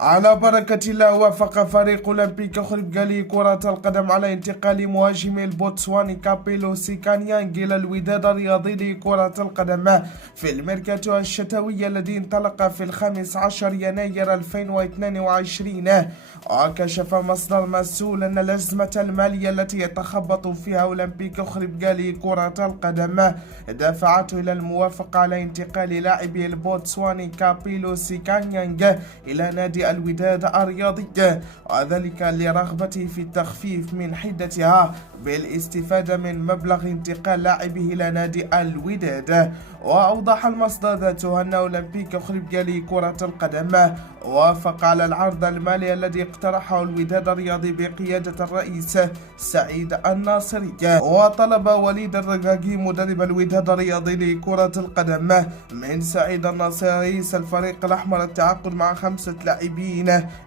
على بركة الله، وافق فريق أولمبيك خريبكالي كرة القدم على انتقال مهاجم البوتسواني كابيلو سيكانيانغ إلى الوداد الرياضي لكرة القدم في الميركاتو الشتوي الذي انطلق في 15 يناير 2022. وكشف مصدر مسؤول أن الأزمة المالية التي يتخبط فيها أولمبيك خريبكالي كرة القدم دفعته إلى الموافقة على انتقال لاعبي البوتسواني كابيلو سيكانيانغ إلى نادي الوداد الرياضي، وذلك لرغبته في التخفيف من حدتها بالاستفادة من مبلغ انتقال لاعبه إلى نادي الوداد. وأوضح المصدر ذاته أن أولمبيك خريبكالي كرة القدم وافق على العرض المالي الذي اقترحه الوداد الرياضي بقيادة الرئيس سعيد الناصري، وطلب وليد الرقاقي مدرب الوداد الرياضي لكرة القدم من سعيد الناصري رئيس الفريق الأحمر التعاقد مع 5 لاعبين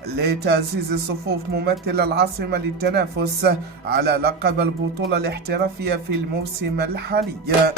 لتعزيز صفوف ممثل العاصمة للتنافس على لقب البطولة الاحترافية في الموسم الحالي.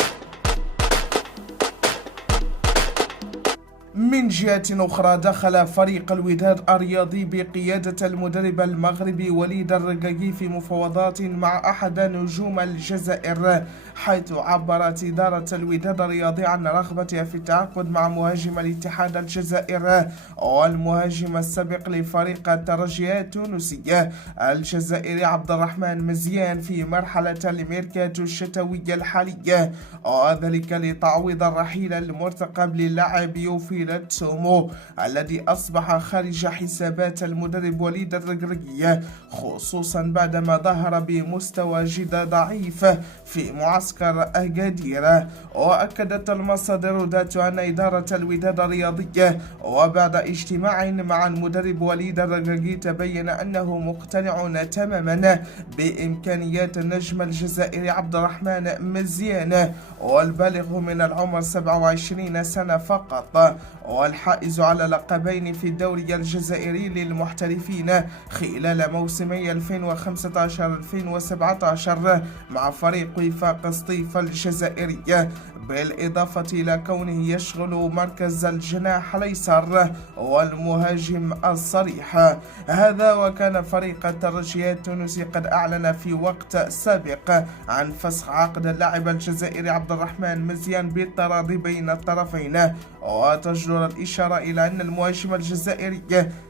من جهة أخرى، دخل فريق الوداد الرياضي بقيادة المدرب المغربي وليد الرقاقي في مفاوضات مع أحد نجوم الجزائر، حيث عبرت إدارة الوداد الرياضي عن رغبتها في التعاقد مع مهاجم الاتحاد الجزائري والمهاجم السابق لفريق الترجي التونسي الجزائري عبد الرحمن مزيان في مرحلة الميركاتو الشتوية الحالية، وذلك لتعويض الرحيل المرتقب للاعب يوفي لاتسومو الذي أصبح خارج حسابات المدرب وليد الرقاقي، خصوصا بعدما ظهر بمستوى جد ضعيف في معسكر أكادير. وأكدت المصادر ذات أن إدارة الوداد الرياضي وبعد اجتماع مع المدرب وليد الرقاقي تبين أنه مقتنع تماما بإمكانيات النجم الجزائري عبد الرحمن مزيان، والبالغ من العمر 27 سنة فقط، والحائز على لقبين في الدوري الجزائري للمحترفين خلال موسمي 2015-2017 مع فريق وفاق سطيف الجزائري، بالإضافة إلى كونه يشغل مركز الجناح الأيسر والمهاجم الصريح. هذا وكان فريق الترجي التونسي قد أعلن في وقت سابق عن فسخ عقد اللاعب الجزائري عبد الرحمن مزيان بالتراضي بين الطرفين، وتجدر الإشارة إلى أن المهاجم الجزائري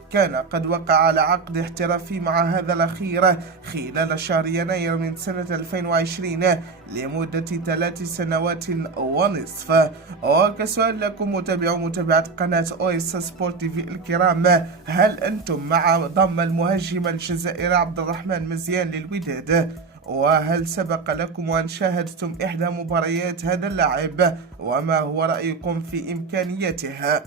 كان قد وقع على عقد احترافي مع هذا الأخير خلال شهر يناير من سنة 2020 لمدة 3 سنوات ونصف. وكسؤال لكم متابعة قناة OS سبورت TV الكرام، هل أنتم مع ضم المهاجم الجزائري عبد الرحمن مزيان للوداد؟ وهل سبق لكم أن شاهدتم إحدى مباريات هذا اللاعب؟ وما هو رأيكم في إمكانياته؟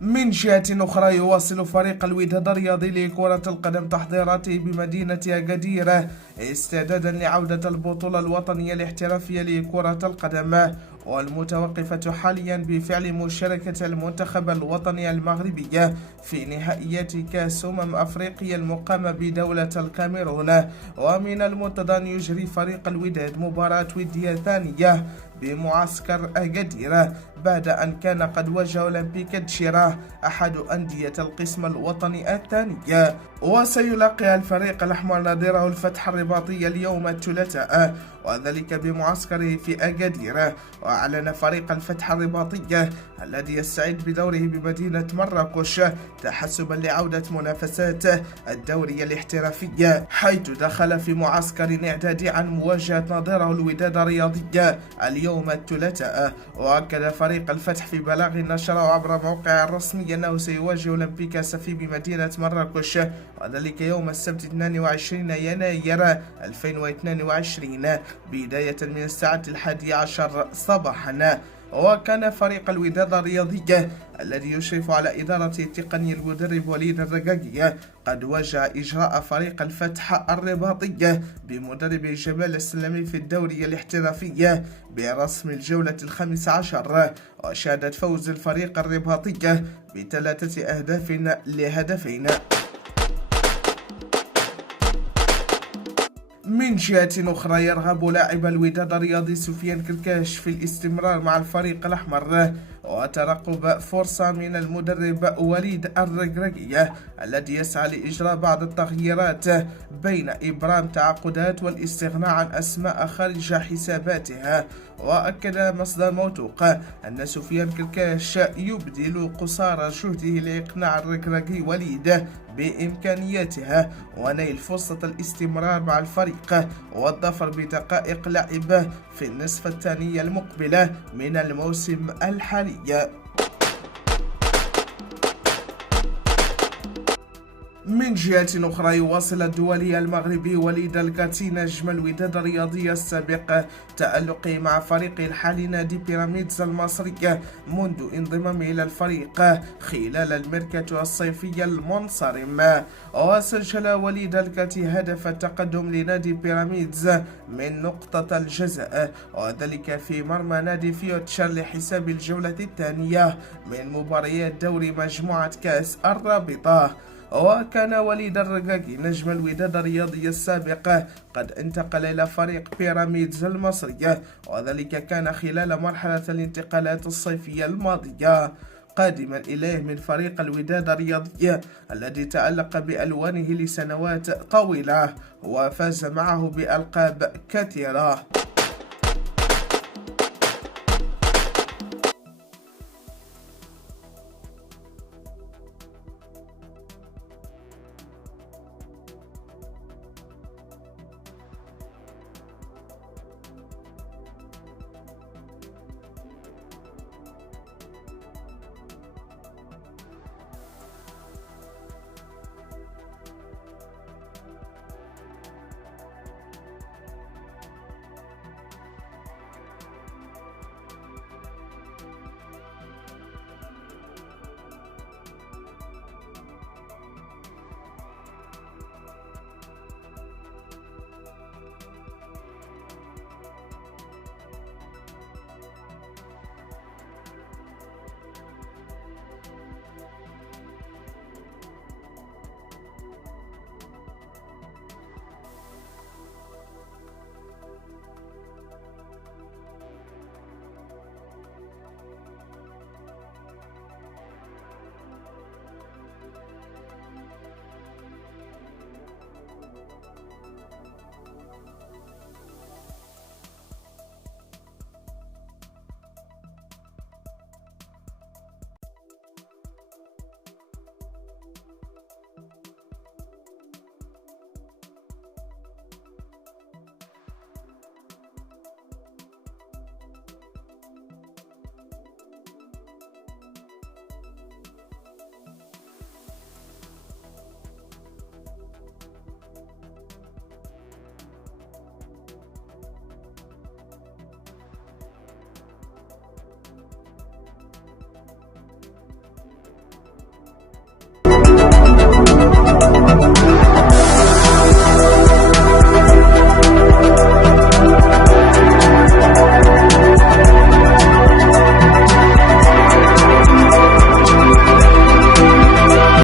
من جهة أخرى، يواصل فريق الوداد الرياضي لكرة القدم تحضيراته بمدينة أكادير استعدادا لعودة البطولة الوطنية الاحترافية لكرة القدم، والمتوقفة حاليا بفعل مشاركة المنتخب الوطني المغربي في نهائيات كأس أفريقيا المقامة بدولة الكاميرون. ومن المنتظر أن يجري فريق الوداد مباراة ودية ثانية بمعسكر أكادير بعد أن كان قد واجه أولمبيك تشيراه أحد أندية القسم الوطني الثانية. وسيلاقي الفريق الأحمر نظيره الفتح الرباطي اليوم الثلاثاء، وذلك بمعسكره في أكادير. وأعلن فريق الفتح الرباطي الذي يستعد بدوره بمدينة مراكش تحسبا لعودة منافسات الدوري الاحترافية، حيث دخل في معسكر إعدادي عن مواجهة نظيره الوداد الرياضي اليوم الثلاثاء. وأكد فريق الفتح في بلاغ نشره عبر موقعه الرسمي أنه سيواجه أولمبيك سفي بمدينة مراكش، وذلك يوم السبت 22 يناير 2022 بداية من الساعة 11 صباحا. وكان فريق الوداد الرياضي الذي يشرف على إدارة التقني المدرب وليد الرقاقي قد واجه إجراء فريق الفتح الرباطي بمدرب جمال السلامي في الدوري الاحترافي برسم الجولة 15، وشهدت فوز الفريق الرباطي ب3 أهداف لهدفين. من جهة أخرى يرغب لاعب الوداد الرياضي سفيان كركاش في الاستمرار مع الفريق الأحمر وترقب فرصة من المدرب وليد الركراكي الذي يسعى لإجراء بعض التغييرات بين إبرام تعاقدات والاستغناء عن أسماء خارج حساباتها. وأكد مصدر موثوق أن سفيان كركاش يبذل قصارى جهده لإقناع الركراكي وليد بإمكانياتها ونيل فرصة الاستمرار مع الفريق والظفر بدقائق لعبه في النصف الثاني المقبلة من الموسم الحالي. من جهة أخرى يواصل الدولي المغربي وليد الكاتي نجم الوداد الرياضي السابق تألقه مع فريقه الحالي نادي بيراميدز المصري منذ انضمامه إلى الفريق خلال الميركاتو الصيفي المنصرم. وسجل وليد الكاتي هدف التقدم لنادي بيراميدز من نقطة الجزاء وذلك في مرمى نادي فيوتشر لحساب الجولة الثانية من مباريات دوري مجموعة كأس الرابطة. وكان وليد الركراكي نجم الوداد الرياضي السابق قد انتقل إلى فريق بيراميدز المصري وذلك كان خلال مرحلة الانتقالات الصيفية الماضية قادما إليه من فريق الوداد الرياضي الذي تألق بألوانه لسنوات طويلة وفاز معه بألقاب كثيرة.